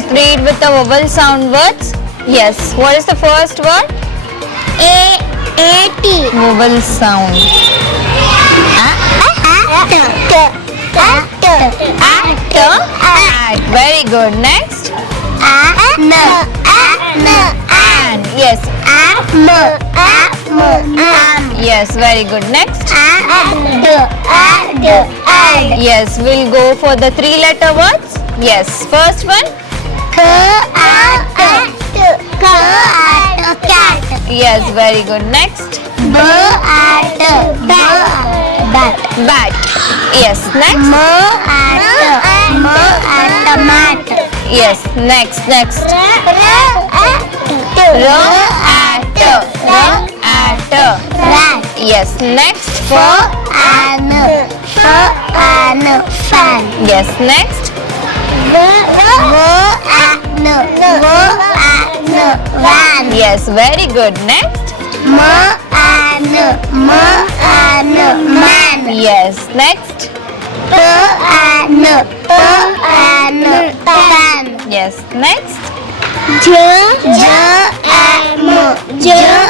We'll read with the vowel sound words. Yes. What is the first word? A-T. Vowel sound. At. Very good. Next. An. Yes. Yes. Very good. Next. Yes. We'll go for the 3-letter words. Yes. First one. Cat. Yes. Very good. Next. Bat. Bat. Yes. Next. Mat. Yes. Next. Next. Rat. Yes. Next. Fan. Yes. Next. Van. Yes. Very good. Next. Man. Yes. Next. Pan. Yes. Next. Jam.